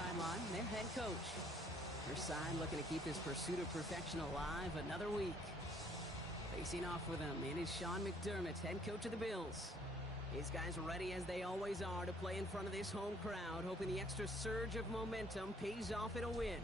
sideline, their head coach. Their side looking to keep this pursuit of perfection alive another week. Facing off with him, it is Sean McDermott, head coach of the Bills. His guys are ready as they always are to play in front of this home crowd, hoping the extra surge of momentum pays off in a win.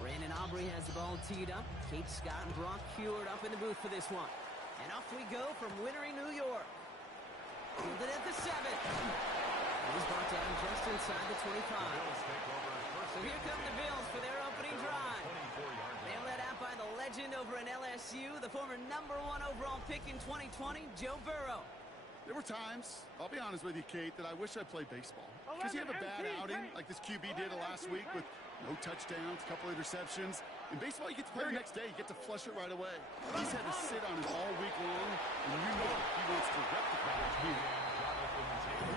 Brandon Aubrey has the ball teed up. Kate Scott and Brock Heward up in the booth for this one. And off we go from Wintering, New York. Fielded at the 7. He's brought down just inside the 25. So here come the Bills for their opening drive. They're led out by the legend over in LSU, the former #1 overall pick in 2020, Joe Burrow. There were times, I'll be honest with you, Kate, that I wish I played baseball. Because you have a bad outing, like this QB did last week with no touchdowns, a couple interceptions. In baseball, you get to play the next day. You get to flush it right away. He's had to sit on it all week long, and you know he wants to replicate it here.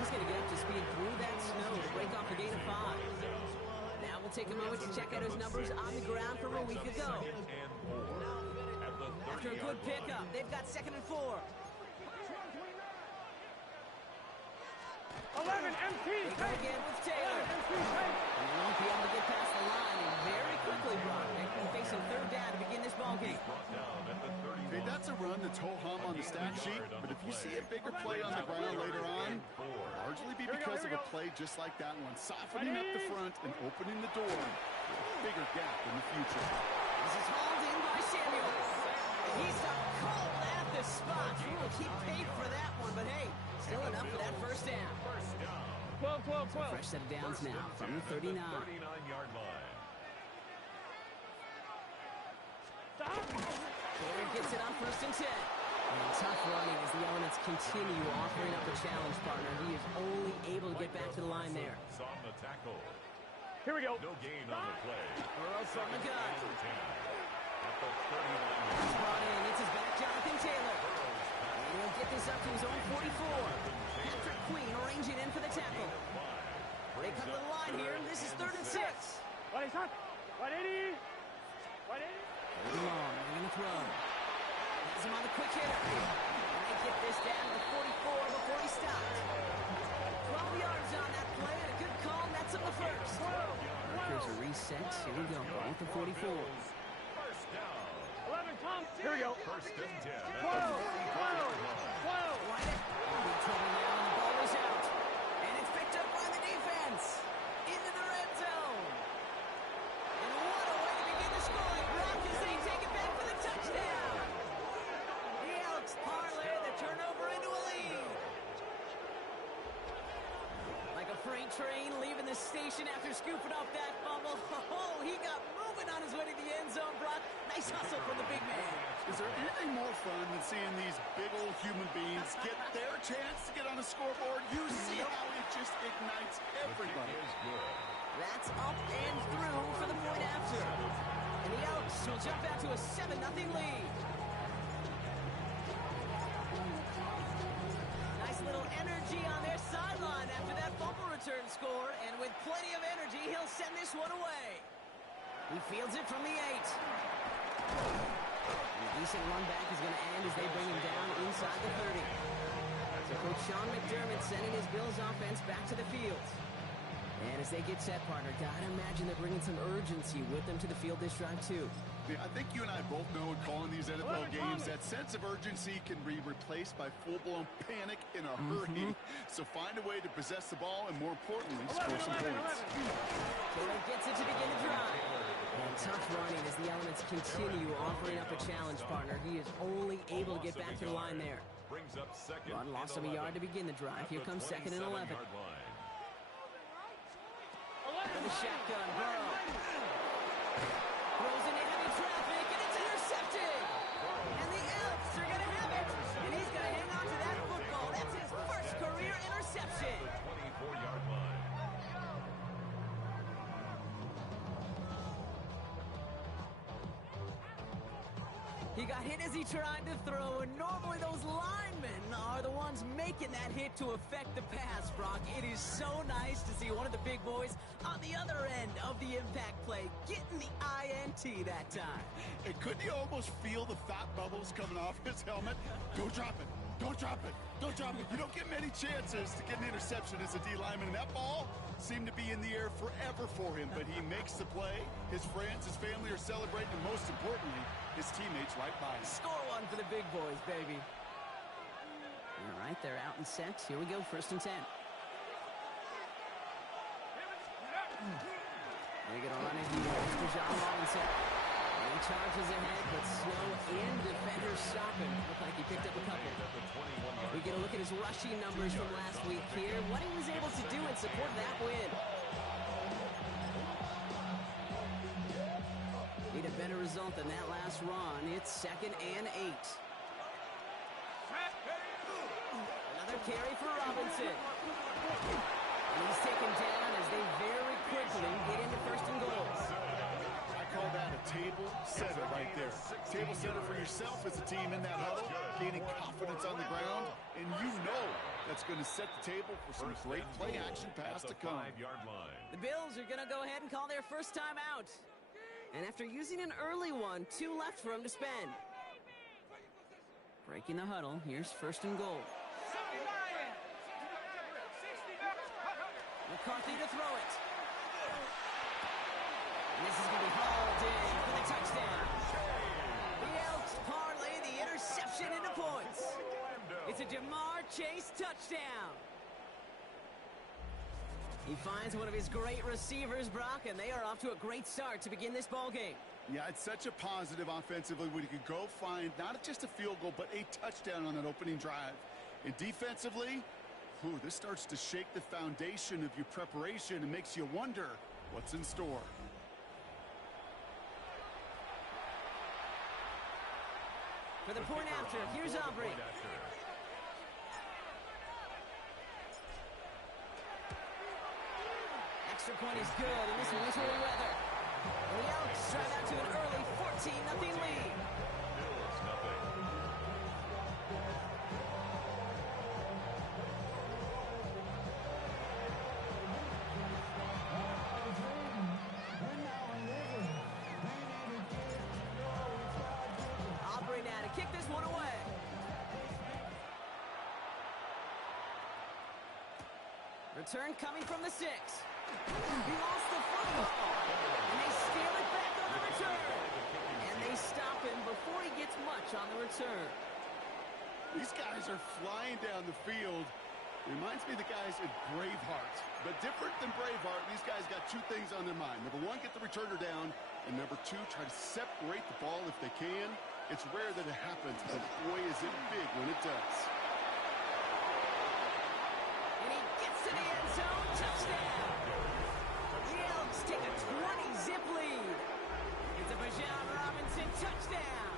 He's going to get up to speed through that snow to break off a gain of 5. Now we'll take a moment to check out his numbers on the ground from a week ago. After a good pickup, they've got 2nd and 4. 11 MP. They go again with Taylor. He won't be able to get past the line, and very quickly, Brock, they're going to be facing 3rd down to begin this ballgame. Hey, that's a run that's ho-hum on the stat sheet, but if you see a bigger play on the ground later on, it'll largely be because of a play just like that one, softening up the front and opening the door for a bigger gap in the future. This is hauled in by Samuel. He's cold at the spot. He will keep paid for that one, but hey, still enough for that first down. 12. Fresh set of downs now from the 39. 39-yard line. Taylor gets it on 1st and 10. And tough running as the elements continue offering up a challenge, partner. He is only able to get back to the line there. On the tackle. Here we go. No gain on the play. Burrow from the gun. At the 39. He's brought in. It's his back, Jonathan Taylor. And he'll get this up to his own 44. Patrick Queen arranging in for the tackle. They come to the line here. This is 3rd and 6. What is that? 180. 180. Long, they're going to throw. Has him on the quick hitter. And they get this down to the 44 before he stopped. 12 yards on that play, and a good call nets him the first. Markers are reset. Here we go, with the 44. First down. 11, Tom. Here we go. 1st and 10. 12. Right at big trouble now, and the ball is out. And it's picked up by the defense. Into the red zone. And what a way to begin the scoring. Brock as they take it back for the touchdown. The Elks parlay the turnover into a lead. Like a freight train leaving the station after scooping off that fumble. Oh, he got moving on his way to the end zone, Brock. Nice hustle from the big man. Is there anything more fun than seeing these big old human beings get their chance to get on a scoreboard? You see how it just ignites everybody. That's up and through for the point after. And the Elks will jump out to a 7-0 lead. Nice little energy on their sideline after that fumble return score. And with plenty of energy, he'll send this one away. He fields it from the 8. And a decent run back is going to end as they bring him down inside the 30. So Coach Sean McDermott sending his Bills offense back to the field. And as they get set, partner, gotta imagine they're bringing some urgency with them to the field this drive, too. Yeah, I think you and I both know in calling these NFL games that sense of urgency can be replaced by full-blown panic in a hurry. So find a way to possess the ball and, more importantly, score some points. Taylor gets it to begin the drive. And tough running as the elements continue offering up a challenge, partner. He is only able to get back to the line there. Brings up second. Run lost him a yard to begin the drive. Here comes second and 11. The shotgun, Burrow. Throws into heavy traffic, and it's intercepted. And the Elks are going to have it. And he's going to hang on to that football. That's his first career interception. 24-yard line. He got hit as he tried to throw, and normally those linemen are the ones making that hit to affect the pass, Brock. It is so nice to see one of the big boys on the other end of the impact play, getting the INT that time. And couldn't you almost feel the fat bubbles coming off his helmet? Don't drop it. Don't drop it. Don't drop it. You don't get many chances to get an interception as a D lineman, and that ball seemed to be in the air forever for him, but he makes the play. His friends, his family are celebrating, and most importantly, his teammates right by him. Score one for the big boys, baby. All right, they're out and set. Here we go, 1st and 10. They're going to run it here. It's Bijan Robinson. And he charges ahead, but Snow and defenders stop him. Looked like he picked up a couple. We get a look at his rushing numbers from last week here. What he was able to do in support of that win. Need a better result than that last run. It's 2nd and 8. Another carry for Robinson. And he's taken down as they very quickly get into 1st and goals. I call that a table setter right there. Table setter for yourself as a team in that huddle, gaining confidence on the ground, and you know that's going to set the table for some great play action pass to come. 5-yard line. The Bills are going to go ahead and call their first time out. And after using an early one, 2 left for him to spend. Breaking the huddle, here's 1st and goal. McCarthy to throw it. And this is going to be hauled in for the touchdown. The Elks parlay the interception into points. It's a Jamar Chase touchdown. He finds one of his great receivers, Brock, and they are off to a great start to begin this ball game. Yeah, it's such a positive offensively when you can go find not just a field goal, but a touchdown on that opening drive. And defensively, this starts to shake the foundation of your preparation and makes you wonder what's in store. For the point after, here's Aubrey. Extra point is good in this wintry weather. And the Elks drive out to an early 14-0 lead. Bills nothing. Aubrey now to kick this one away. Return coming from the 6. He lost the football. And they steal it back on the return. And they stop him before he gets much on the return. These guys are flying down the field. Reminds me of the guys at Braveheart. But different than Braveheart, these guys got 2 things on their mind. Number 1, get the returner down. And number 2, try to separate the ball if they can. It's rare that it happens, but boy, is it big when it does. And he gets to the end zone. Touchdown. The Elks take a 20-zip lead. It's a Bijan Robinson touchdown.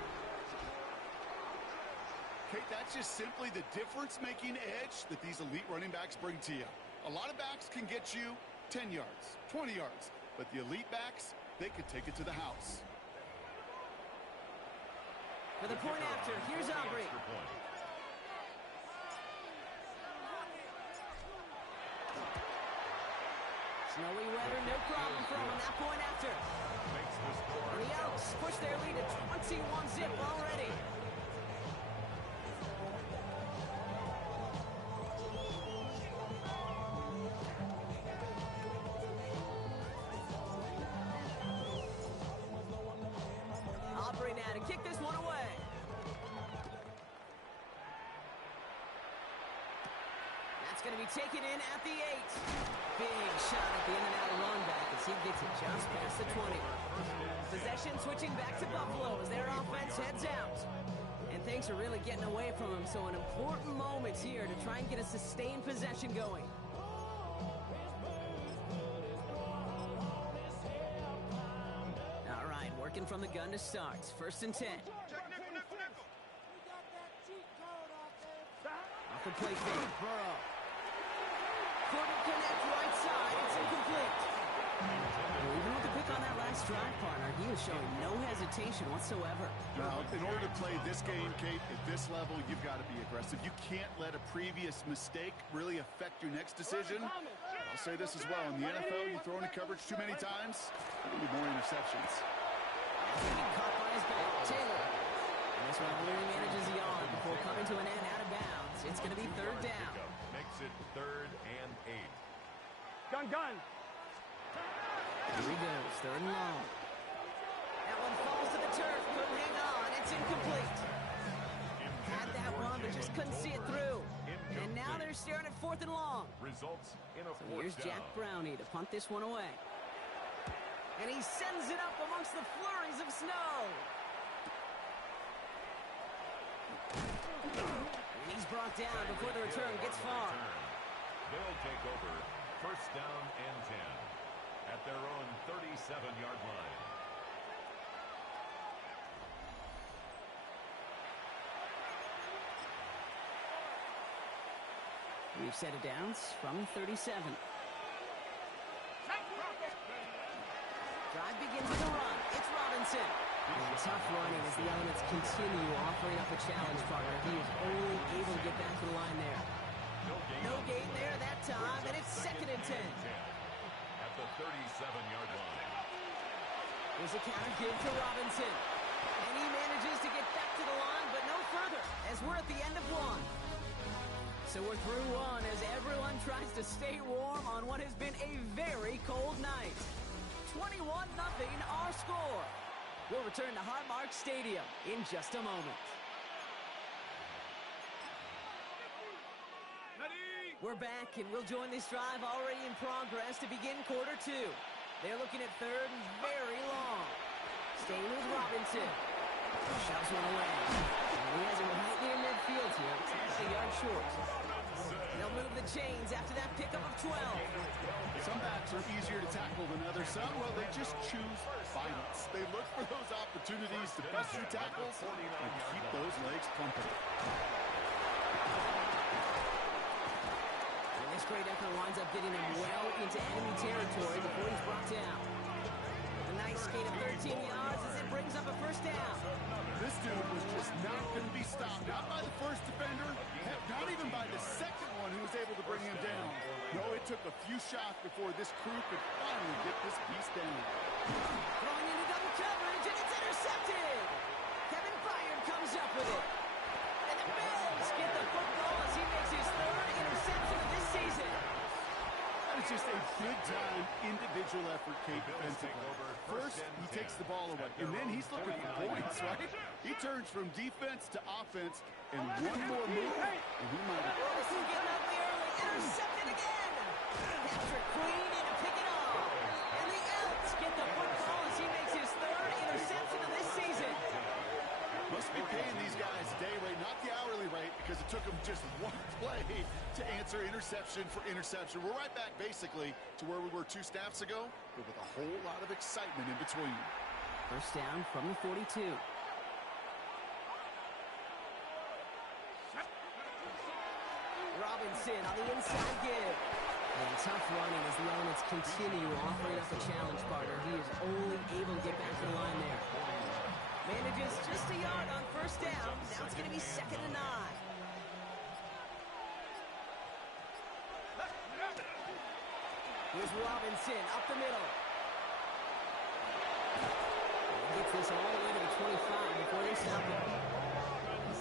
Kate, that's just simply the difference-making edge that these elite running backs bring to you. A lot of backs can get you 10 yards, 20 yards, but the elite backs, they could take it to the house. For the point after, here's Aubrey. Snowy weather, no problem for him on that point after. And the Elks push their lead to 21-zip already. going to be taken in at the 8. Big shot at the in-and-out run back as he gets it just past the 20. Possession switching back to Buffalo as their offense heads out. And things are really getting away from him, so an important moment here to try and get a sustained possession going. All right, working from the gun to start. 1st and 10. Off the play fake, Burrow. Couldn't connect right side. It's incomplete. Well, even with the pick on that last drive, partner, he was showing no hesitation whatsoever. Now, in order to play this game, Kate, at this level, you've got to be aggressive. You can't let a previous mistake really affect your next decision. I'll say this as well. In the NFL, you throw into coverage too many times, there will be more interceptions. Getting caught by his back. Taylor. And this one only manages the yard before coming to an end out of bounds. It's going to be 3rd down. Makes it 3rd and 8. Gun. Here he goes, 3rd and long. That one falls to the turf, couldn't hang on, it's incomplete. Had that one, but just couldn't see it through. And now they're staring at 4th and long. Results in a So 4th here's down. Jack Brownie to punt this one away. And he sends it up amongst the flurries of snow. And he's brought down before the return gets far. They'll take over 1st down and 10 at their own 37-yard line. We've set it down from 37. Drive begins with a run. It's Robinson. And tough running as the elements continue offering up a challenge partner. He is only able to get back to the line there. No gain there that time, and it's 2nd and 10. At the 37-yard line. There's a counter give to Robinson. And he manages to get back to the line, but no further, as we're at the end of 1. So we're through 1 as everyone tries to stay warm on what has been a very cold night. 21-0 our score. We'll return to Highmark Stadium in just a moment. We're back, and we'll join this drive already in progress to begin quarter 2. They're looking at 3rd and very long. Staying with Robinson. Shoves one away. And he has it right near midfield here. It's about a yard short. They'll move the chains after that pickup of 12. Some backs are easier to tackle than others. Some, well, they just choose violence. They look for those opportunities to bust through tackles and keep those legs pumping. And this great effort winds up getting him well into enemy territory before he's brought down. A nice skate of 13 yards as it brings up a 1st down. This dude was just not going to be stopped. Not by the first defender, heck, not even by the second one who was able to bring him down. No, it took a few shots before this crew could finally get this piece down. Throwing into double coverage, and it's intercepted. Kevin Byard comes up with it. And the Bills get the football as he makes his 3rd interception of this season. That was just a big-time individual effort, Kate, defensively. First, he takes the ball away, and then he's looking for points, right? He turns from defense to offense, and one more move, and he might have... This is getting ugly early. Intercepted again. Patrick Queen in to pick it off. And the Elks get the football as he makes his 3rd interception of this season. Must be paying these guys day rate, not the hourly rate, because it took them just one play to answer interception for interception. We're right back, basically, to where we were 2 snaps ago, but with a whole lot of excitement in between. 1st down from the 42. Robinson on the inside give. And tough running as the elements continue offering up a challenge partner. He is only able to get back to the line there. Manages just a yard on 1st down. Now it's going to be 2nd and 9. Here's Robinson up the middle. He gets this all the way to the 25 before they stop him.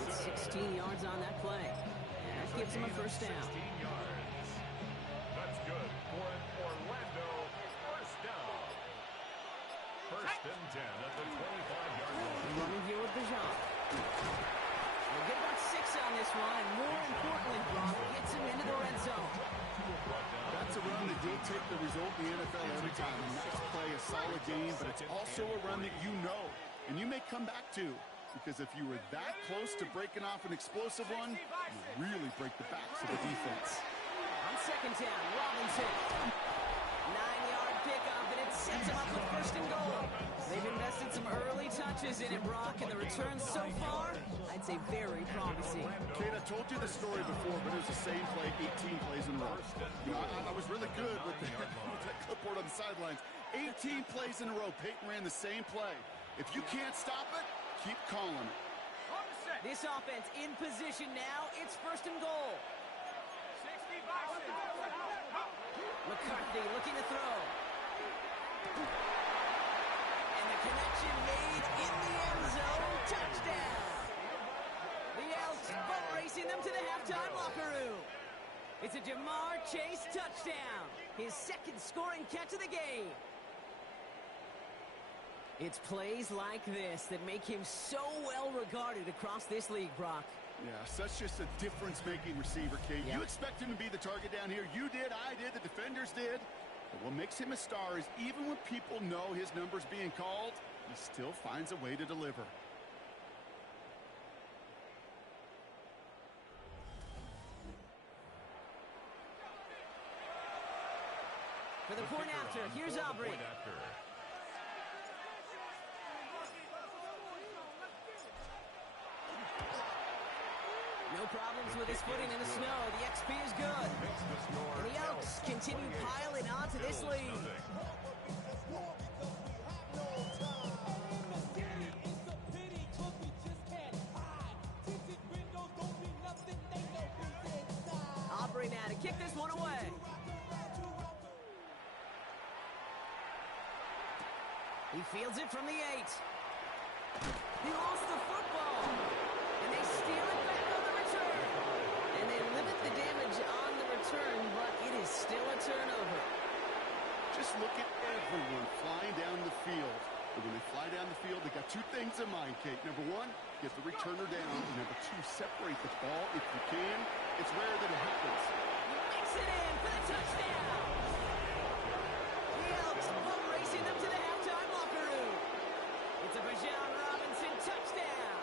It's 16 yards on that play. And that gives him a 1st down. 16 yards. That's good for an Orlando 1st down. 1st and 10 at the 25-yard line. Running here with Bijan. We'll get about 6 on this one, and more importantly, Brock gets him into the red zone. take the result in the NFL every time. A nice play, a solid game, but it's also a run that you know, and you may come back to, because if you were that close to breaking off an explosive one, you really break the backs of the defense. On second down, Robinson. 9-yard pickup, and it sets him up with first and goal. They've invested some early touches in it, Brock, and the returns so far, I'd say very promising. Kate, I told you the story before, but it was the same play 18 plays in a row. You know, I was really good with that clipboard on the sidelines. 18 plays in a row. Peyton ran the same play. If you can't stop it, keep calling it. This offense in position now. It's first and goal. McCarthy looking to throw. And the connection made in the end zone. Touchdown. The Elks boat racing them to the halftime locker room. It's a Jamar Chase touchdown. His second scoring catch of the game. It's plays like this that make him so well regarded across this league, Brock. Yeah, such just a difference-making receiver, Kate. Yeah. You expect him to be the target down here. You did, I did, the defenders did. But what makes him a star is even when people know his number's being called, he still finds a way to deliver. For the point after, here's Aubrey. No problems with his footing in the snow. The XP is good. And the Elks continue piling onto this lead. Aubrey now to kick this one away. He fields it from the 8. He lost the football. And they steal it back on the return. And they limit the damage on the return, but it is still a turnover. Just look at everyone flying down the field. But when they fly down the field, they got two things in mind, Kate. Number one, get the returner down. And number two, separate the ball if you can. It's rare that it happens. He makes it in for the touchdown. The Elks boat racing them to the halftime locker room. It's a Bijan Robinson touchdown.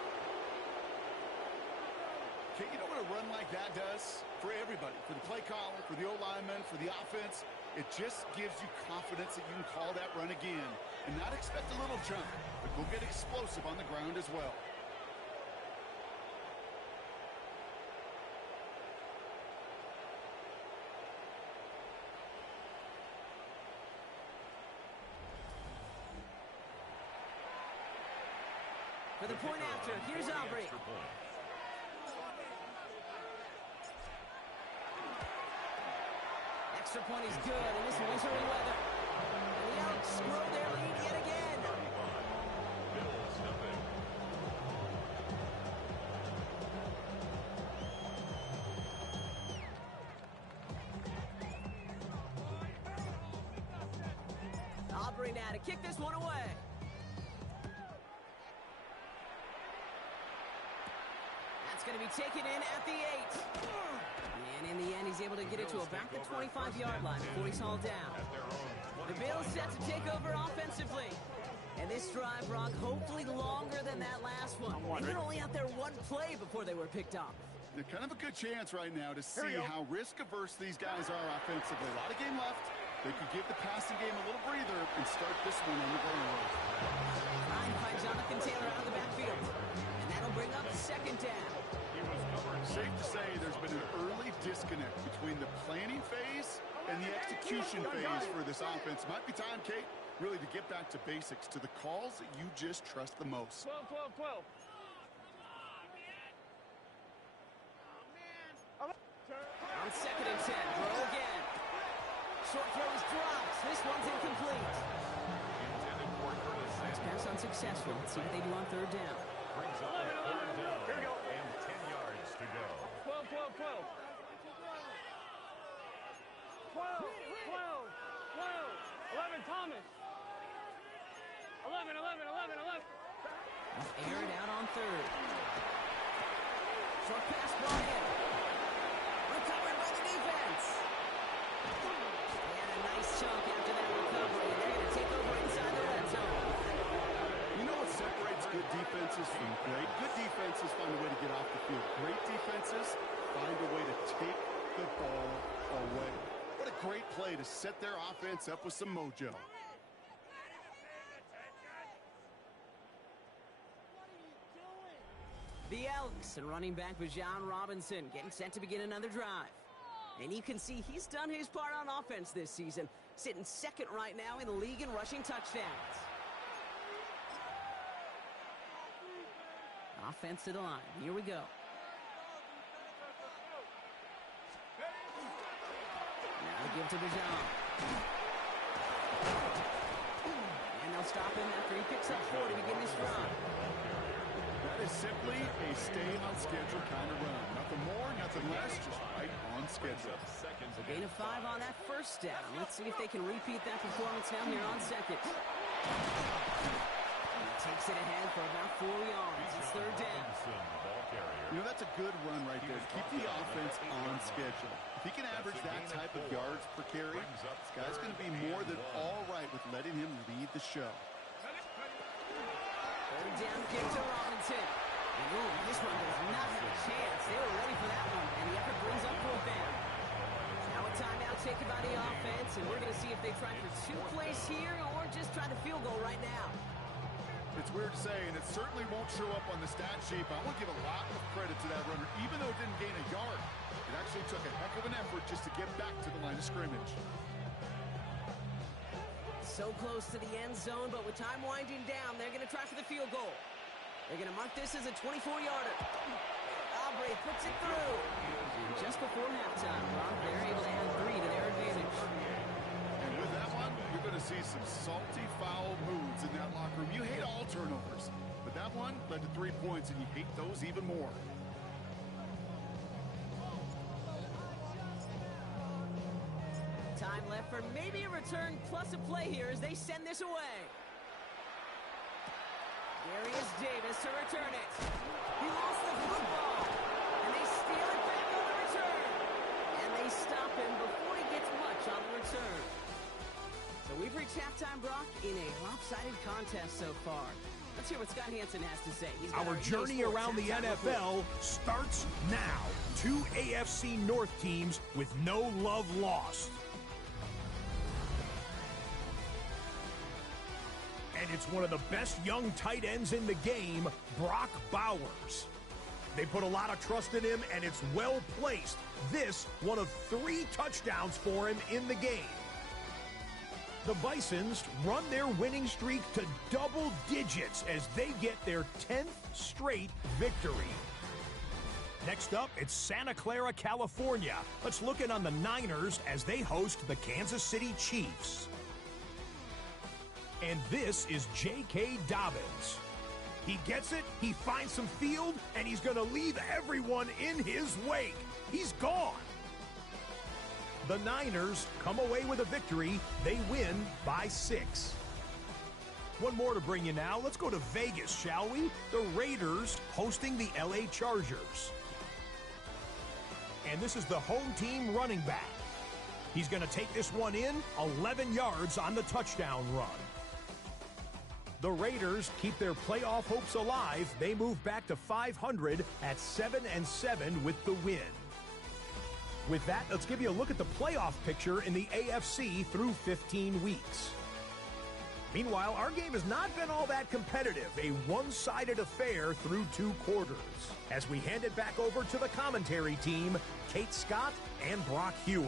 Kate, you know what a run like that does? For everybody, for the play caller, for the O-lineman, for the offense, it just gives you confidence that you can call that run again. And not expect a little jump, but go get explosive on the ground as well. For the point after, here's Aubrey. Extra point is good in this wintry weather. And the Elks grow their lead yet again. Bills nothing. Aubrey now to kick this one away. That's going to be taken in at the 8. And in the end, he's able to get it to about the 25-yard line before he's hauled down. The Bills set to take over offensively. And this drive, Brock, hopefully longer than that last one. They were only out there one play before they were picked up. They're kind of a good chance right now to see how risk-averse these guys are offensively. A lot of game left. They could give the passing game a little breather and start this one on the ground. Trying to find Jonathan Taylor out of the backfield. And that'll bring up second down. Safe to say there's been an early disconnect between the planning phase and the execution phase for this offense. Might be time, Kate, really to get back to basics, to the calls that you just trust the most. 12. On second and 10, throw again. Short throw is dropped. This one's incomplete. Pass unsuccessful. Let's see what they do on third down. Brings up a third down. Here we go. And 10 yards to go. 12. 11, Thomas. 11. Air it out on third. Short pass brought in. Recovered by the defense. And a nice chunk after that recovery. They're going to take over inside the red zone. You know what separates good defenses from great? Good defenses find a way to get off the field. Great defenses find a way to take the ball away. What a great play to set their offense up with some mojo. The Elks and running back Bijan Robinson getting set to begin another drive. And you can see he's done his part on offense this season, sitting second right now in the league in rushing touchdowns. Offense to the line. Here we go. Now they give to Bijan. And they'll stop him after he picks up 4 to begin this drive. That is simply a stay-on-schedule kind of run. Nothing more, nothing less, just right on schedule. A gain of 5 on that first down. Let's see if they can repeat that performance now here on second. Takes it ahead for about 4 yards. It's third down. You know, that's a good run right there. Keep the offense on schedule. If he can average that type of yards per carry, this guy's going to be more than all right with letting him lead the show. Third down kick to Robinson. And this one does not have a chance. They were ready for that one, and the effort brings up fourth down. Now a timeout taken by the offense, and we're going to see if they try for 2 plays here or just try the field goal right now. It's weird to say, and it certainly won't show up on the stat sheet, but I want to give a lot of credit to that runner. Even though it didn't gain a yard, it actually took a heck of an effort just to get back to the line of scrimmage. So close to the end zone, but with time winding down, they're going to try for the field goal. They're going to mark this as a 24-yarder. Aubrey puts it through. And just before halftime, Ron, they're able to add 3 to their advantage. And with that one, you're going to see some salty, foul moves in that locker room. You hate all turnovers, but that one led to 3 points, and you hate those even more. Time left for maybe a return plus a play here as they send this away. Darius Davis to return it. He lost the football, and they steal it back on the return. And they stop him before he gets much on the return. So we've reached halftime, Brock, in a lopsided contest so far. Let's hear what Scott Hansen has to say. Our journey around the NFL starts now. 2 AFC North teams with no love lost. And it's one of the best young tight ends in the game, Brock Bowers. They put a lot of trust in him, and it's well placed. This, one of 3 touchdowns for him in the game. The Bisons run their winning streak to double digits as they get their 10th straight victory. Next up, it's Santa Clara, California. Let's look in on the Niners as they host the Kansas City Chiefs. And this is J.K. Dobbins. He gets it, he finds some field, and he's going to leave everyone in his wake. He's gone. The Niners come away with a victory. They win by 6. One more to bring you now. Let's go to Vegas, shall we? The Raiders hosting the L.A. Chargers. And this is the home team running back. He's going to take this one in, 11 yards on the touchdown run. The Raiders keep their playoff hopes alive. They move back to 500 at 7-7 with the win. With that, let's give you a look at the playoff picture in the AFC through 15 weeks. Meanwhile, our game has not been all that competitive, a one-sided affair through 2 quarters. As we hand it back over to the commentary team, Kate Scott and Brock Huard.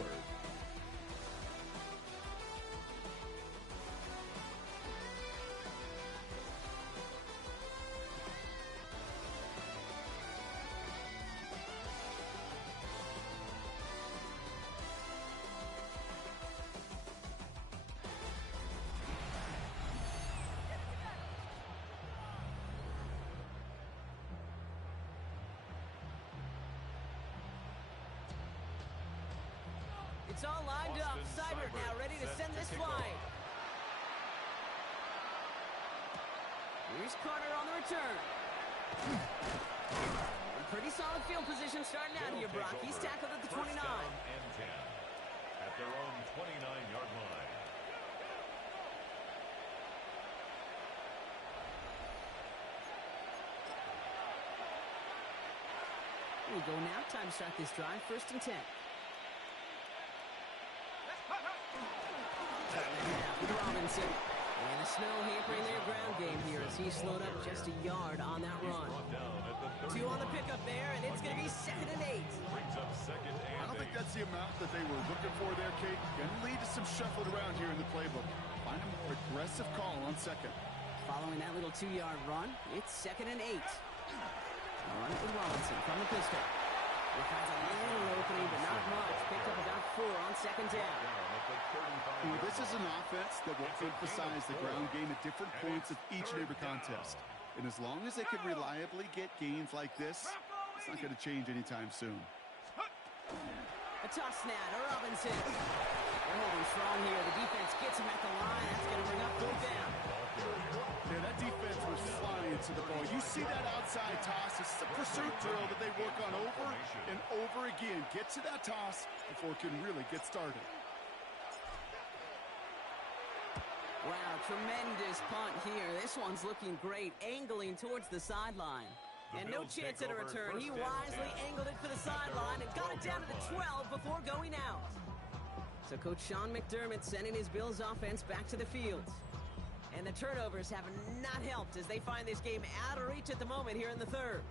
It's all lined up. Seibert now ready to send this flying. Here's Carter on the return. Pretty solid field position starting out here, Brock. He's tackled at the 29. at their own 29-yard line. We go now. Time to start this drive. 1st and 10. With Robinson. And the snow hampering their ground game here as he slowed up just a yard on that run. 2 on the pickup there, and it's going to be 2nd and 8. Brings up 2nd and 8. I don't think that's the amount that they were looking for there, Kate. Going to lead to some shuffled around here in the playbook. Find a more aggressive call on 2nd. Following that little 2-yard run, it's 2nd and 8. Run it with Robinson from the pistol. He finds a little opening, but not much. Picked up about 4 on 2nd down. This is an offense that will emphasize the ground game at different points of each and every contest. And as long as they can reliably get gains like this, it's not going to change anytime soon. A toss snap to Robinson. They're holding strong here. The defense gets him at the line. That's going to bring up 4th down. Yeah, that defense was flying to the ball. You see that outside toss. It's a pursuit drill that they work on over and over again. Get to that toss before it can really get started. Wow, tremendous punt here. This one's looking great, angling towards the sideline. And no chance at a return. He wisely angled it for the sideline and got it down to the 12 before going out. So Coach Sean McDermott sending his Bills offense back to the field. And the turnovers have not helped as they find this game out of reach at the moment here in the 3rd.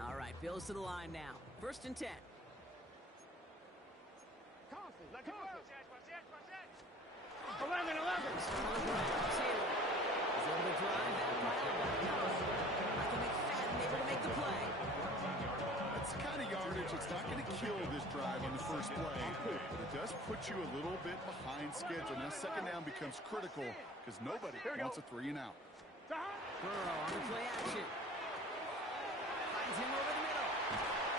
All right, Bills to the line now. 1st and 10. 11. He's able to drive that pile back out. Michael McFadden able to make the play. That's the kind of yardage. It's not going to kill this drive on the first play, but it does put you a little bit behind schedule. Now 2nd down becomes critical because nobody wants a 3 and out. Burrow on the play action. Finds him over the middle.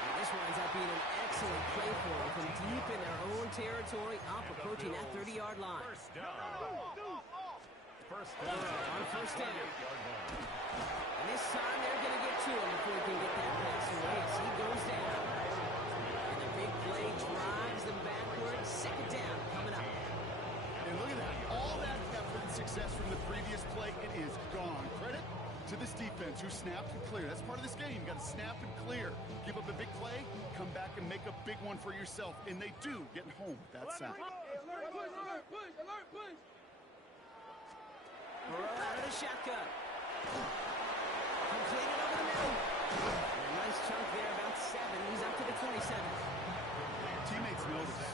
And this winds up being an excellent play for them from deep in their own territory, up approaching that 30-yard line. First Burrow on 1st down. And this time they're going to get to him before he can get that pass away as he goes down. And the big play drives them backwards. 2nd down coming up. And look at that. All that effort and success from the previous play, it is gone. Credit to this defense who snapped and cleared. That's part of this game. You got to snap and clear. Give up a big play, come back and make a big one for yourself. And they do get home with that sack. Burrow out of the shotgun. Completed over the middle. And a nice chunk there, about 7. He's up to the 27. Teammates notice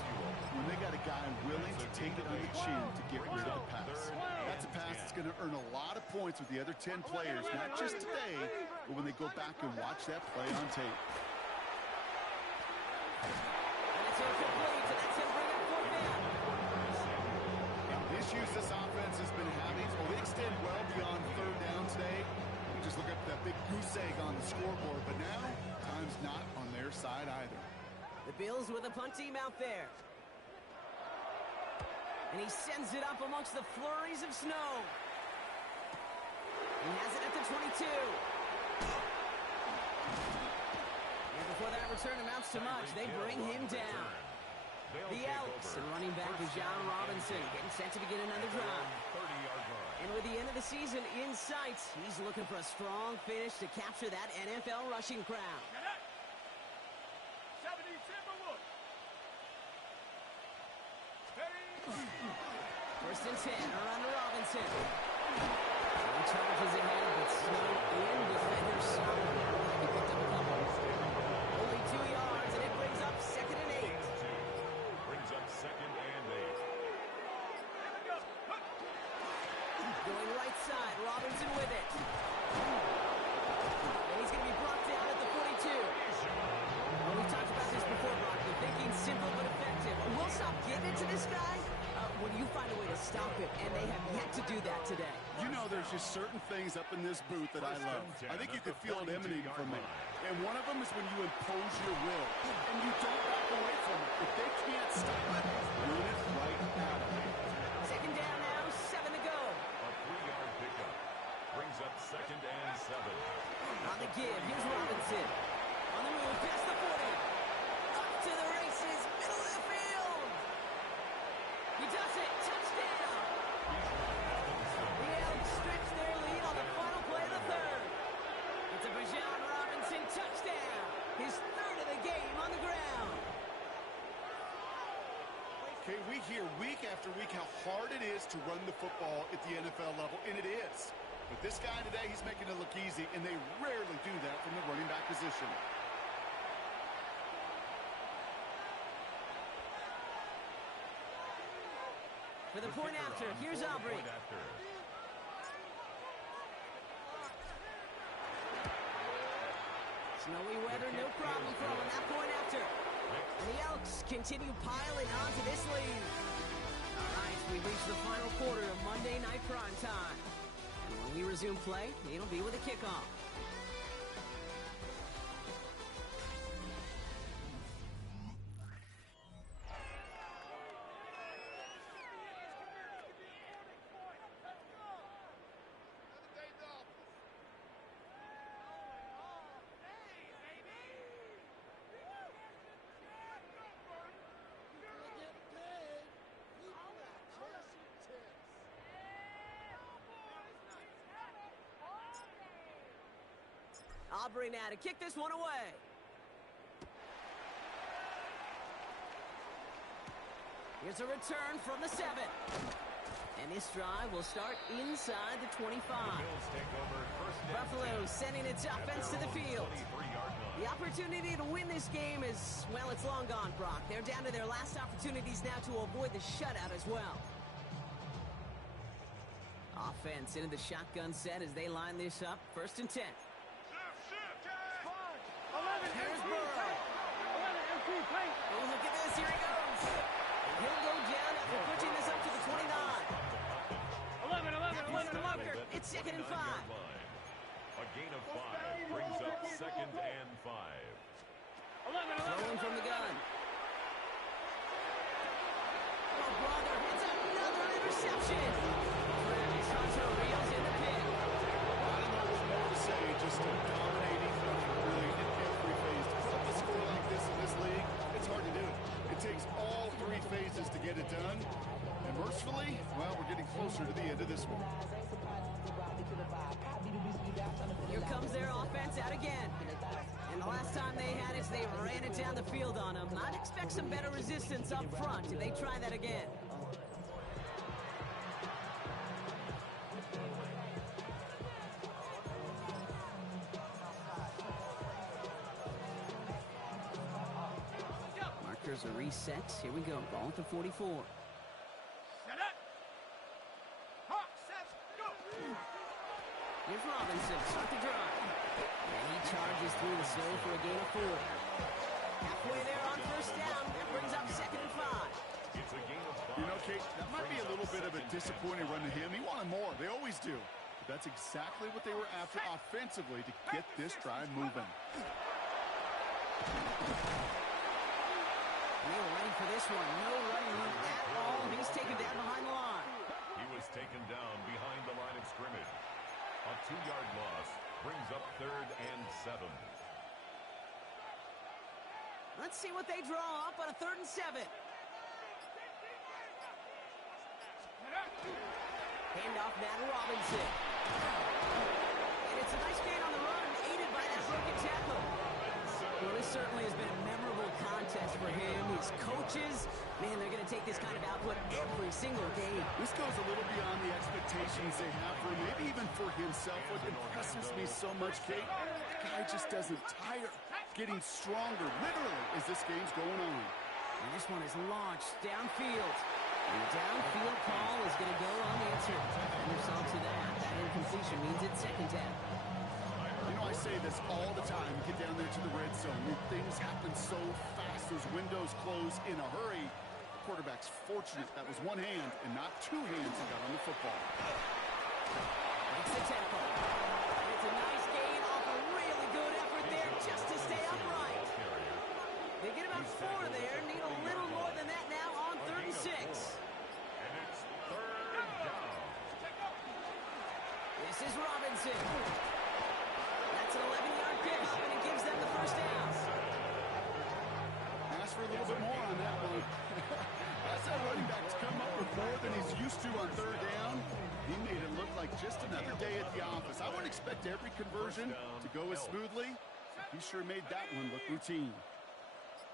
when they got a guy willing to take it on the chin to get rid of the pass. That's a pass that's going to earn a lot of points with the other 10 players, not just today, but when they go back and watch that play on tape. And it's incomplete, so that's going to bring up 4th down. And the issues this offense has been having, they extend well beyond 3rd down today. You just look at that big goose egg on the scoreboard, but now time's not on their side either. The Bills with a punt team out there. And he sends it up amongst the flurries of snow. He has it at the 22. And before that return amounts to much, they bring him down. The Elks and running back is John Robinson getting set to begin another drive. And with the end of the season in sight, he's looking for a strong finish to capture that NFL rushing crown. 1st and 10, around to Robinson. He charges ahead, but snow in, defenders solid. He picked up a couple. Only 2 yards, and it brings up 2nd and 8. Brings up 2nd and 8. Going right side, Robinson with it. And he's going to be brought down at the 42. Well, we've talked about this before, Brock. The thinking simple but effective. We'll stop getting it to this guy when you find a way to stop it, and they have yet to do that today. You know, there's just certain things up in this booth that I love. I think you could feel it emanating from me. And one of them is when you impose your will, and you don't back away from it. If they can't stop it, run it right at them. 2nd down now, 7 to go. A 3-yard pickup. Brings up 2nd and 7. On the give, here's Robinson. hear week after week how hard it is to run the football at the NFL level, and it is. But this guy today, he's making it look easy, and they rarely do that from the running back position. For the point after, here's Aubrey. Snowy weather, no problem for him on that point after. And the Elks continue piling onto this lead. All right, we've reached the final quarter of Monday Night Prime Time. And when we resume play, it'll be with a kickoff. Aubrey now to kick this one away. Here's a return from the 7. And this drive will start inside the 25. Buffalo sending its offense to the field. The opportunity to win this game is, well, it's long gone, Brock. They're down to their last opportunities now to avoid the shutout as well. Offense into the shotgun set as they line this up. 1st and 10. Here's Burrow. Oh, look at this. Here he goes. And he'll go down after pushing this up to the 29. It's 2nd and 5. A gain of 5 brings up 2nd and 5. Throwing from the gun. Oh, brother. It's another interception. Travis Hunter reels in the pit. I don't know what more to say. Just a dominating really in every phase. To put up a score like this in this league, it's hard to do. It takes all 3 phases to get it done. And mercifully, well, we're getting closer to the end of this one. Here comes their offense out again. And the last time they had it, they ran it down the field on them. I'd expect some better resistance up front if they try that again. Markers are reset. Here we go. Ball at the 44. Here's Robinson, start the drive. And he charges through the snow for a gain of 4. Halfway there on 1st down. That brings up 2nd and 5. It's a gain of 5. You know, Kate, that might be a little bit of a disappointing run to him. He wanted more. They always do. But that's exactly what they were after offensively to get this drive moving. Real ready for this one. No running room at all. He's taken down behind the line. He was taken down behind the line of scrimmage. A 2-yard loss brings up 3rd and 7. Let's see what they draw up on a 3rd and 7. Handoff now to Robinson. And it's a nice gain on the run, aided by that broken tackle. Well, this certainly has been a memorable contest for him. His coaches, man, they're going to take this kind of output every single game. This goes a little beyond the expectations they have for him, maybe even for himself. What impresses me so much, Kate, the guy just doesn't tire. Getting stronger, literally, as this game's going on. And this one is launched downfield. And the downfield call is going to go unanswered. And there's all to that. That incompletion means it's 2nd down. You know, I say this all the time. You get down there to the red zone, and things happen so fast. Those windows close in a hurry. The quarterback's fortunate that was one hand and not 2 hands he got on the football. Makes the tackle. And it's a nice gain off a really good effort there just to stay upright. They get about 4 there. Need a little more than that now on 3rd and 6. And it's 3rd down. This is Robinson. That's an 11-yard pickup, and it gives them the 1st down. Ask for a little bit more on that one. That's that running back's come up with more than he's used to on 3rd down. He made it look like just another day at the office. I wouldn't expect every conversion to go as smoothly. He sure made that one look routine.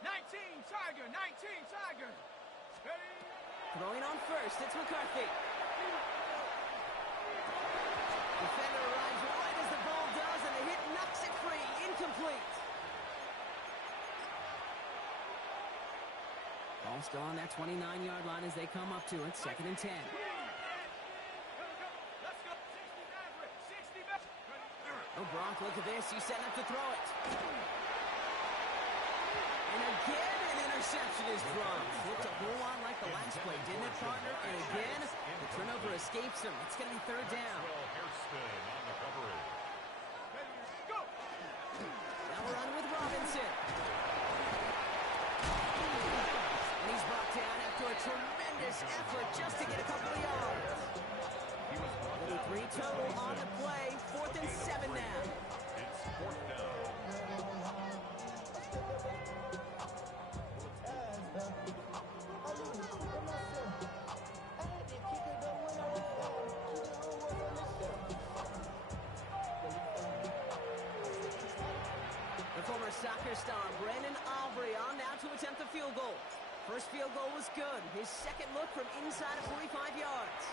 19 Tiger, 19 Tiger. Steady. Throwing on first, it's McCarthy. Defender arrives right as the ball does, and the hit knocks it free. Incomplete. Ball still on that 29-yard line as they come up to it. 2nd and 10. Oh, Brock, look at this. He's setting up to throw it. And again, an interception is thrown. Looked a whole lot like the last play, didn't it, partner? And again, the turnover escapes him. It's going to be 3rd down. Now we're on with Robinson. And he's brought down after a tremendous effort just to get a couple of yards. 3 total on the play. 4th and 7 now. It's 4th down. The former soccer star Brandon Aubrey on now to attempt the field goal. First field goal was good. His second look from inside of 45 yards.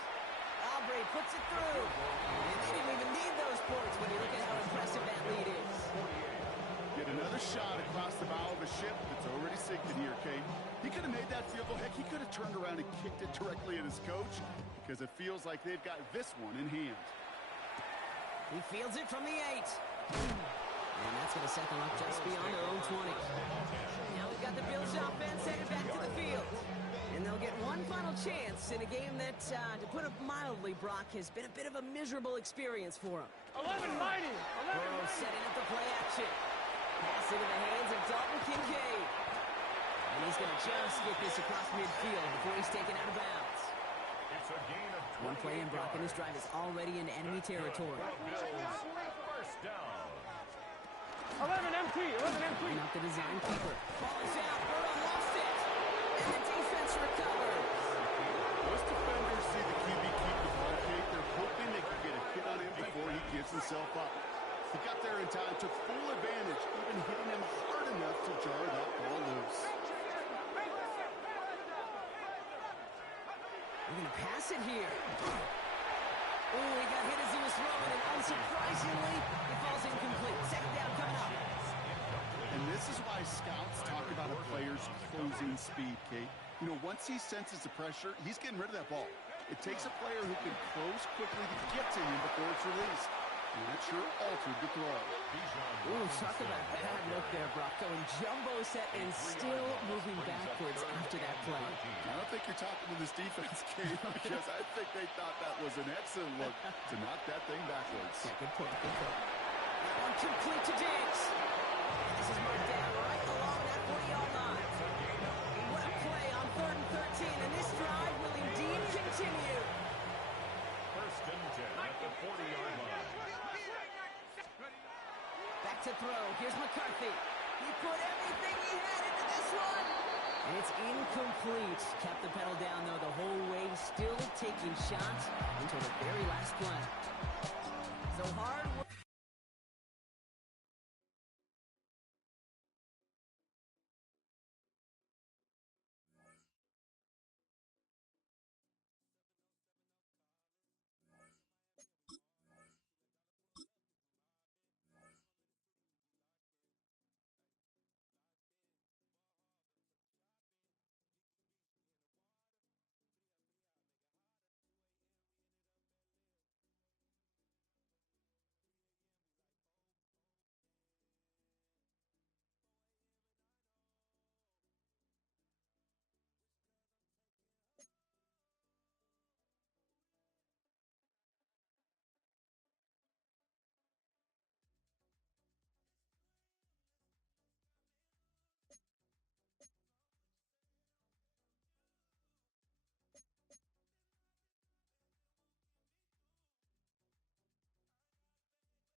Aubrey puts it through. And they didn't even need those points when you look at how impressive that lead is. Get another shot across the bow of a ship that's already sinking here, Kate. He could have made that field goal. Heck, he could have turned around and kicked it directly at his coach because it feels like they've got this one in hand. He fields it from the 8. And that's going to set them up just beyond their own 20. Now we've got the Bills offense headed back to the field. And they'll get one final chance in a game that, to put it mildly, Brock, has been a bit of a miserable experience for him. 11 mighty. 11 Burrow mighty. setting up the play action. Pass into the hands of Dalton Kincaid. And he's going to just get this across midfield before he's taken out of bounds. It's a gain of 28 One play in, Brock, and this drive is already into enemy territory. Bills, 1st down. 11 MT. 11 MT. Bring up the design keeper. Ball is out. Burrow lost it. And the defense recovers. Most defenders see the QB keep the ball, Kate. They're hoping they can get a hit on him before he gives himself up. He got there in time, took full advantage, even hitting him hard enough to jar that ball loose. We're going to pass it here. Oh, he got hit as he was throwing, and unsurprisingly, it falls incomplete. 2nd down coming up. And this is why scouts talk about a player's closing speed, Kate. You know, once he senses the pressure, he's getting rid of that ball. It takes a player who can close quickly to get to him before it's released. And that sure altered the throw. Ooh, talk about a bad look there, Brock. Going jumbo set and still moving backwards after that play. I don't think you're talking to this defense, Kate, because I think they thought that was an excellent look to knock that thing backwards. Yeah, good point, good point. That one complete to Diggs. And this is marked down right along that 40-yard line. What a play on 3rd and 13, and this drive will indeed continue. 1st and 10 at the 40-yard line. Back to throw. Here's McCarthy. He put everything he had into this one. And it's incomplete. Kept the pedal down, though, the whole way. Still taking shots until the very last play. So hard work.